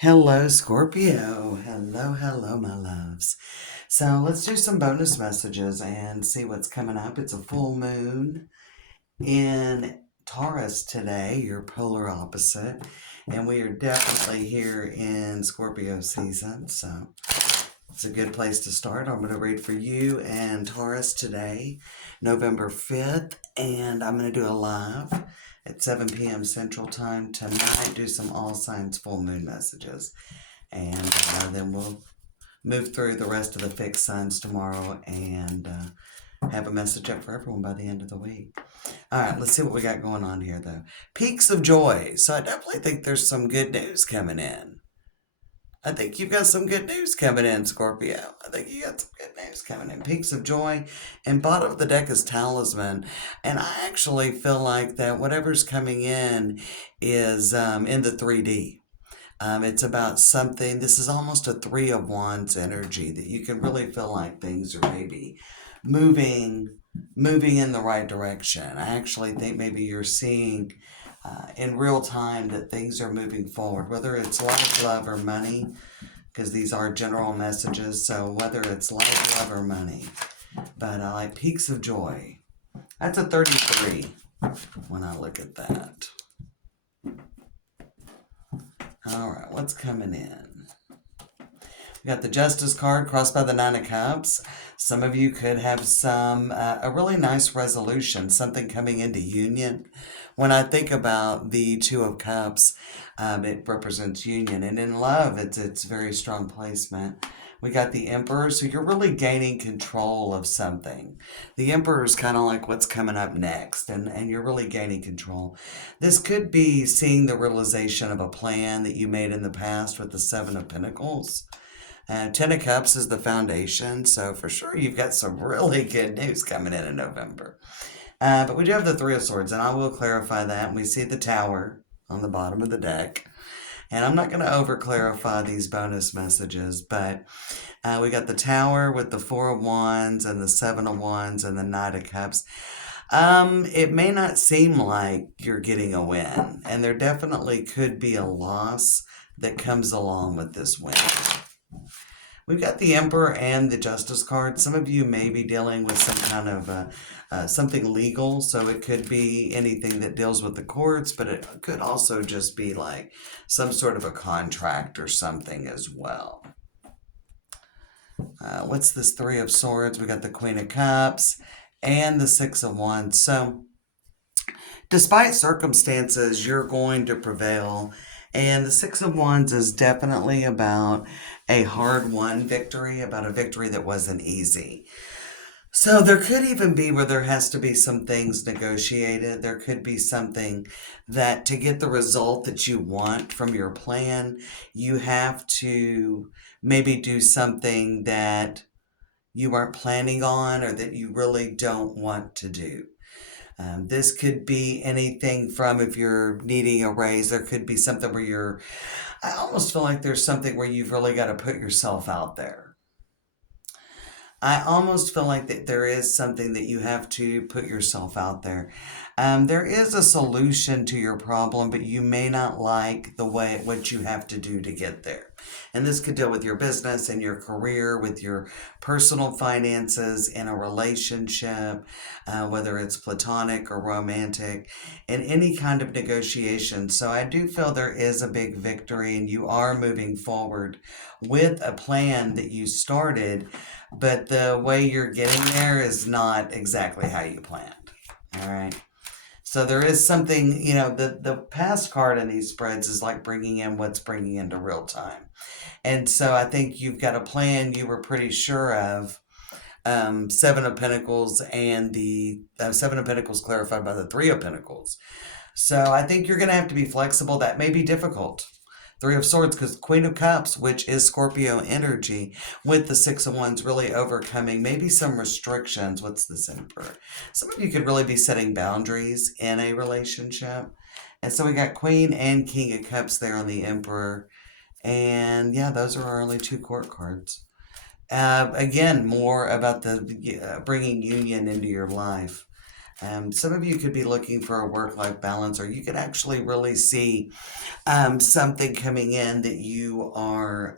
Hello, Scorpio. Hello, hello, my loves. So let's do some bonus messages and see what's coming up. It's a full moon in Taurus today, your polar opposite. And we are definitely here in Scorpio season. So it's a good place to start. I'm going to read for you and Taurus today, November 5th. And I'm going to do a live at 7 p.m. Central Time tonight. Do some all signs full moon messages. And then we'll move through the rest of the fixed signs tomorrow and have a message up for everyone by the end of the week. All right, let's see what we got going on here, though. Peaks of joy. So I definitely think there's some good news coming in. I think you've got some good news coming in, Scorpio. I think you got some good news coming in. Peaks of joy. And bottom of the deck is talisman. And I actually feel like that whatever's coming in is in the 3D. It's about something, this is almost a Three of Wands energy that you can really feel like things are maybe moving in the right direction. I actually think maybe you're seeing in real time that things are moving forward, whether it's life, love, or money, because these are general messages. So whether it's life, love, or money, but I like peaks of joy. That's a 33 when I look at that. All right, what's coming in? We got the Justice card crossed by the Nine of Cups. Some of you could have a really nice resolution, something coming into union. When I think about the Two of Cups, it represents union. And in love, it's very strong placement. We got the Emperor, so you're really gaining control of something. The Emperor is kind of like what's coming up next, and you're really gaining control. This could be seeing the realization of a plan that you made in the past with the Seven of Pentacles. Ten of Cups is the foundation, so for sure you've got some really good news coming in November. But we do have the Three of Swords, and I will clarify that. We see the Tower on the bottom of the deck. And I'm not going to over clarify these bonus messages, but we got the Tower with the Four of Wands and the Seven of Wands and the Knight of Cups. It may not seem like you're getting a win, and there definitely could be a loss that comes along with this win. We've got the Emperor and the Justice card. Some of you may be dealing with some kind of something legal, so it could be anything that deals with the courts, but it could also just be like some sort of a contract or something as well. What's this Three of Swords? We got the Queen of Cups and the Six of Wands. So despite circumstances, you're going to prevail. And the Six of Wands is definitely about a hard-won victory, about a victory that wasn't easy. So there could even be where there has to be some things negotiated. There could be something that to get the result that you want from your plan, you have to maybe do something that you weren't planning on or that you really don't want to do. This could be anything from if you're needing a raise, there could be something where I almost feel like there's something where you've really got to put yourself out there. I almost feel like that there is something that you have to put yourself out there. There is a solution to your problem, but you may not like what you have to do to get there. And this could deal with your business and your career, with your personal finances, in a relationship, whether it's platonic or romantic, in any kind of negotiation. So I do feel there is a big victory and you are moving forward with a plan that you started, but the way you're getting there is not exactly how you planned. All right. So there is something, the past card in these spreads is like bringing in what's bringing into real time. And so I think you've got a plan you were pretty sure of. Seven of Pentacles and the Seven of Pentacles clarified by the Three of Pentacles. So I think you're going to have to be flexible. That may be difficult. Three of Swords, because Queen of Cups, which is Scorpio energy, with the Six of Wands really overcoming maybe some restrictions. What's this Emperor? Some of you could really be setting boundaries in a relationship. And so we got Queen and King of Cups there on the Emperor. And yeah, those are our only two court cards. Again, more about the bringing union into your life. Some of you could be looking for a work-life balance, or you could actually really see something coming in that you are,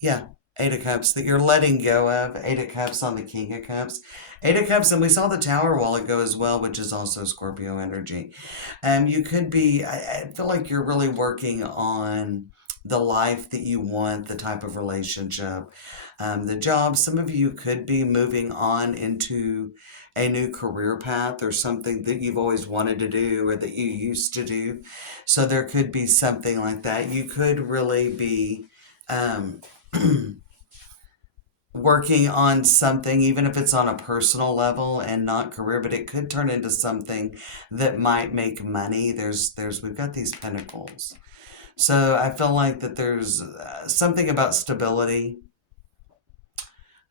yeah, Eight of Cups, that you're letting go of. Eight of Cups on the King of Cups. Eight of Cups, and we saw the Tower a while ago as well, which is also Scorpio energy. You could be, I feel like you're really working on the life that you want, the type of relationship, the job. Some of you could be moving on into a new career path or something that you've always wanted to do or that you used to do. So there could be something like that. You could really be um, working on something, even if it's on a personal level and not career, but it could turn into something that might make money. We've got these pentacles. So I feel like that there's something about stability.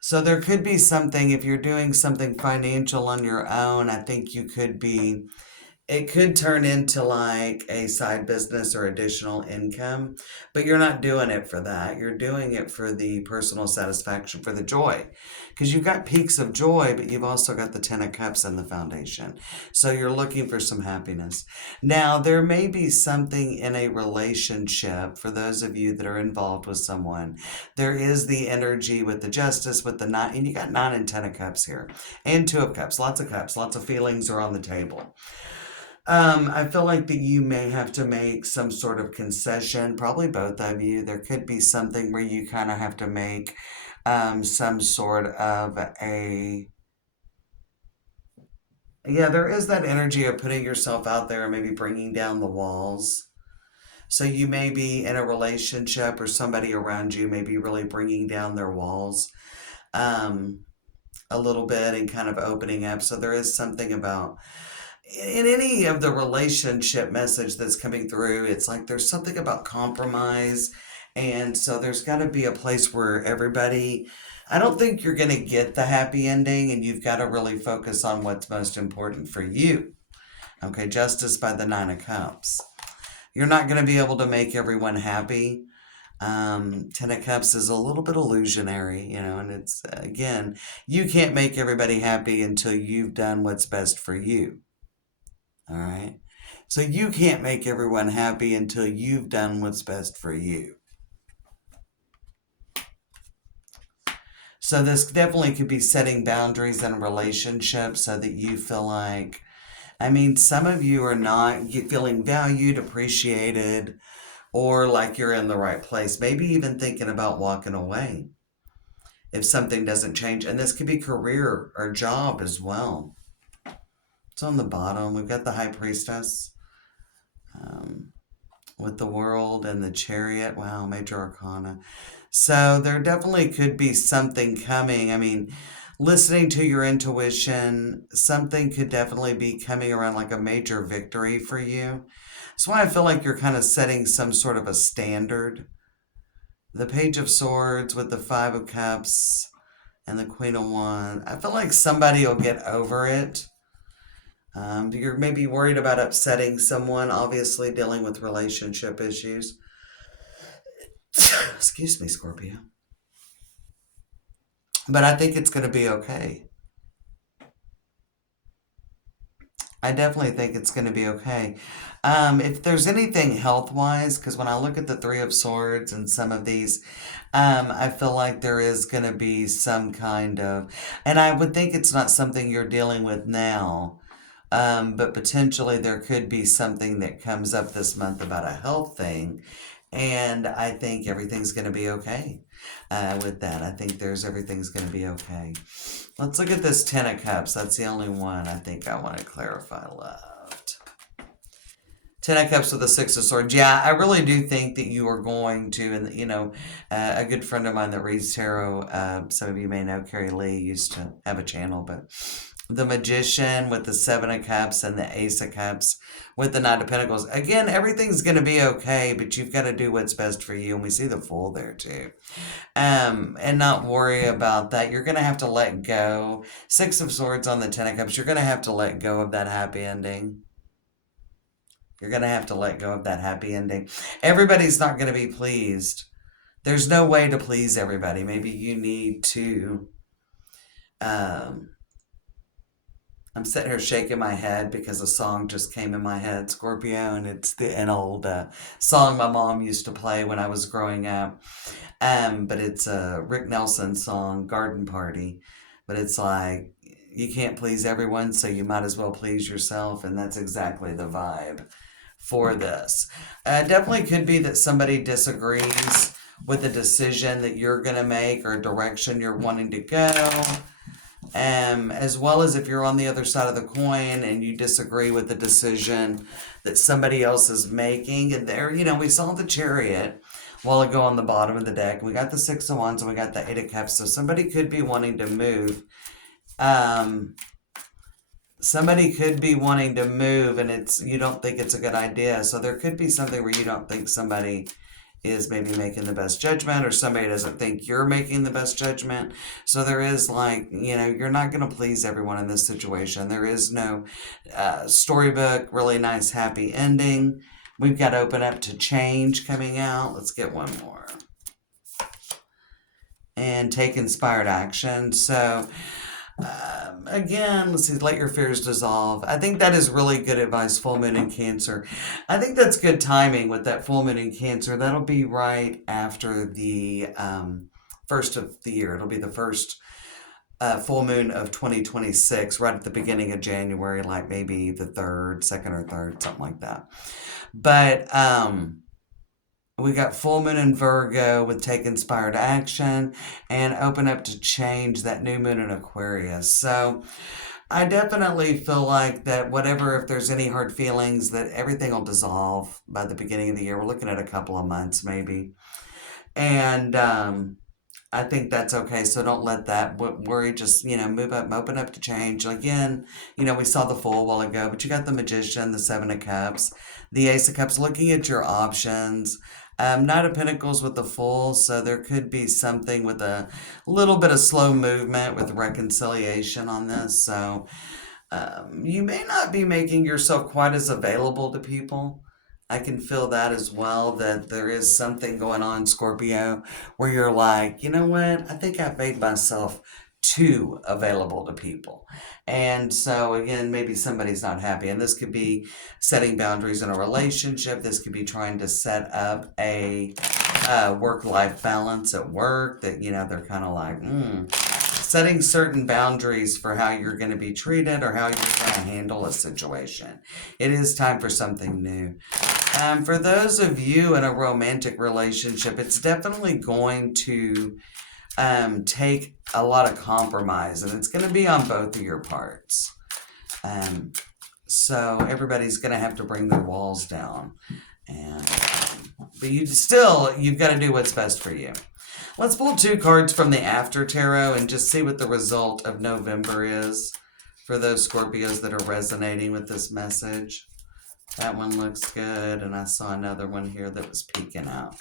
So there could be something, if you're doing something financial on your own, I think you could be, it could turn into like a side business or additional income, but you're not doing it for that. You're doing it for the personal satisfaction, for the joy. Because you've got peaks of joy, but you've also got the Ten of Cups in the foundation. So you're looking for some happiness. Now, there may be something in a relationship for those of you that are involved with someone. There is the energy with the Justice, with the Nine, and you got Nine and Ten of Cups here, and Two of Cups, lots of feelings are on the table. I feel like that you may have to make some sort of concession, probably both of you. There could be something where you kind of have to make some sort of a, yeah, there is that energy of putting yourself out there and maybe bringing down the walls. So you may be in a relationship or somebody around you may be really bringing down their walls um, a little bit and kind of opening up. So there is something about in any of the relationship message that's coming through, it's like there's something about compromise. And so there's got to be a place where everybody, I don't think you're going to get the happy ending, and you've got to really focus on what's most important for you. Okay, Justice by the Nine of Cups. You're not going to be able to make everyone happy. Ten of Cups is a little bit illusionary, and it's, again, you can't make everybody happy until you've done what's best for you. All right. So you can't make everyone happy until you've done what's best for you. So this definitely could be setting boundaries in relationships so that you feel like, I mean, some of you are not feeling valued, appreciated, or like you're in the right place. Maybe even thinking about walking away if something doesn't change. And this could be career or job as well. It's on the bottom. We've got the High Priestess. With the World and the Chariot. Wow, Major Arcana. So there definitely could be something coming. I mean, listening to your intuition, something could definitely be coming around like a major victory for you. That's why I feel like you're kind of setting some sort of a standard. The Page of Swords with the Five of Cups and the Queen of Wands. I feel like somebody will get over it. You're maybe worried about upsetting someone, obviously dealing with relationship issues. Excuse me, Scorpio. But I think it's going to be okay. I definitely think it's going to be okay. If there's anything health wise, because when I look at the Three of Swords and some of these, I feel like there is going to be some kind of, and I would think it's not something you're dealing with now. But potentially there could be something that comes up this month about a health thing. And I think everything's going to be okay with that. I think everything's going to be okay. Let's look at this Ten of Cups. That's the only one I think I want to clarify left. Ten of Cups with the Six of Swords. Yeah, I really do think that you are going to, and a good friend of mine that reads tarot, some of you may know, Carrie Lee used to have a channel, but the Magician with the Seven of Cups and the Ace of Cups with the Knight of Pentacles. Again, everything's going to be okay, but you've got to do what's best for you. And we see the Fool there too. And not worry about that. You're going to have to let go. Six of Swords on the Ten of Cups. You're going to have to let go of that happy ending. You're going to have to let go of that happy ending. Everybody's not going to be pleased. There's no way to please everybody. Maybe you need to I'm sitting here shaking my head because a song just came in my head, Scorpio, and it's an old song my mom used to play when I was growing up. But it's a Rick Nelson song, Garden Party. But it's like you can't please everyone, so you might as well please yourself, and that's exactly the vibe for this. Definitely could be that somebody disagrees with the decision that you're going to make or direction you're wanting to go. As well as if you're on the other side of the coin and you disagree with the decision that somebody else is making. And there, we saw the Chariot a while ago on the bottom of the deck. We got the Six of Wands and we got the Eight of Cups. So somebody could be wanting to move. Um, Somebody could be wanting to move and you don't think it's a good idea. So there could be something where you don't think somebody is maybe making the best judgment, or somebody doesn't think you're making the best judgment. So there is you're not going to please everyone in this situation. There is no storybook, really nice, happy ending. We've got Open Up to Change coming out. Let's get one more. And Take Inspired Action. So again, let's see, let your fears dissolve. I think that is really good advice, full moon in Cancer. I think that's good timing with that full moon in Cancer. That'll be right after the first of the year. It'll be the first full moon of 2026, right at the beginning of January, like maybe the second or third, something like that. But we got full moon in Virgo with Take Inspired Action and Open Up to Change, that new moon in Aquarius. So I definitely feel like that if there's any hard feelings, that everything will dissolve by the beginning of the year. We're looking at a couple of months maybe. And I think that's okay. So don't let that worry. Just, move up, open up to change. Again, we saw the Fool a while ago, but you got the Magician, the Seven of Cups, the Ace of Cups, looking at your options. Knight of Pentacles with the Fool, so there could be something with a little bit of slow movement with reconciliation on this. So you may not be making yourself quite as available to people. I can feel that as well, that there is something going on, Scorpio, where you're like, you know what? I think I've made myself too available to people. And so, again, maybe somebody's not happy. And this could be setting boundaries in a relationship. This could be trying to set up a work-life balance at work that, they're kind of like, setting certain boundaries for how you're going to be treated or how you're going to handle a situation. It is time for something new. For those of you in a romantic relationship, it's definitely going to take a lot of compromise, and it's going to be on both of your parts. So everybody's going to have to bring their walls down. But you've got to do what's best for you. Let's pull 2 cards from the After Tarot and just see what the result of November is for those Scorpios that are resonating with this message. That one looks good, and I saw another one here that was peeking out.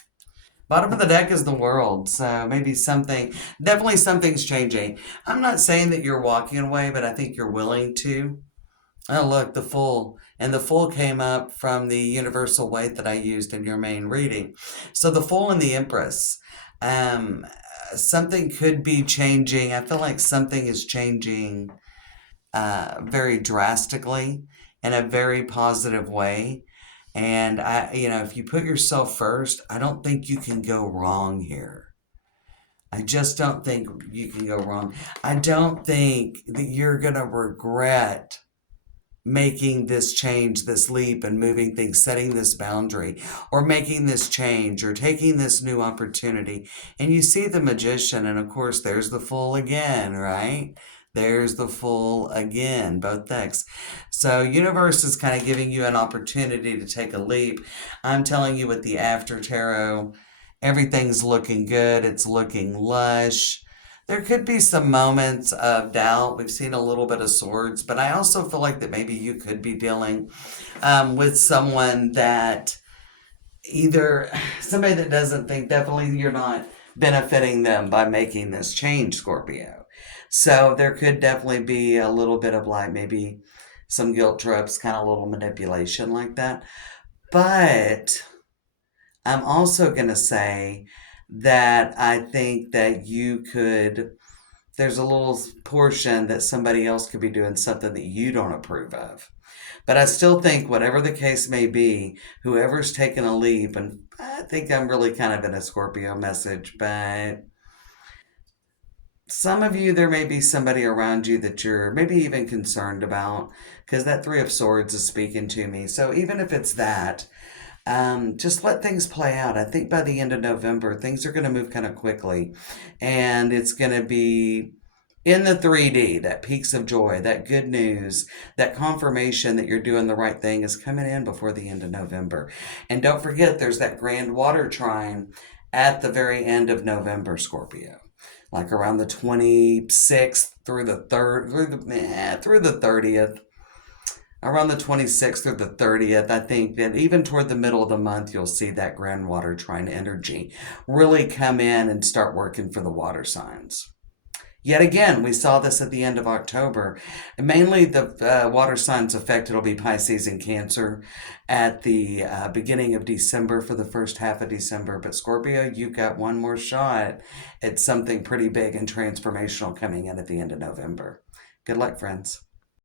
Bottom of the deck is the World, so maybe definitely something's changing. I'm not saying that you're walking away, but I think you're willing to. Oh, look, the Fool. And the Fool came up from the universal weight that I used in your main reading. So the Fool and the Empress. Something could be changing. I feel like something is changing very drastically in a very positive way. And if you put yourself first, I don't think you can go wrong here. I just don't think you can go wrong. I don't think that you're going to regret making this change, this leap, and moving things, setting this boundary, or making this change, or taking this new opportunity. And you see the Magician, and of course, there's the Fool again, right? There's the Fool again, both decks. So universe is kind of giving you an opportunity to take a leap. I'm telling you with the After Tarot, everything's looking good. It's looking lush. There could be some moments of doubt. We've seen a little bit of Swords, but I also feel like that maybe you could be dealing with someone that somebody that doesn't think, definitely you're not benefiting them by making this change, Scorpio. So there could definitely be a little bit of maybe some guilt trips, kind of a little manipulation like that. But I'm also going to say that I think that you could there's a little portion that somebody else could be doing something that you don't approve of. But I still think, whatever the case may be, whoever's taking a leap, and I think I'm really kind of in a Scorpio message, but some of you, there may be somebody around you that you're maybe even concerned about, because that Three of Swords is speaking to me. So even if it's that, just let things play out. I think by the end of November, things are going to move kind of quickly, and it's going to be in the 3D, that peaks of joy, that good news, that confirmation that you're doing the right thing is coming in before the end of November. And don't forget, there's that grand water trine at the very end of November, Scorpio. Like around the 26th through the 3rd, through the 30th, around the 26th through the 30th. I think that even toward the middle of the month, you'll see that grand water trine energy really come in and start working for the water signs. Yet again, we saw this at the end of October. Mainly the water signs affected will be Pisces and Cancer at the beginning of December, for the first half of December. But Scorpio, you've got one more shot at something pretty big and transformational coming in at the end of November. Good luck, friends.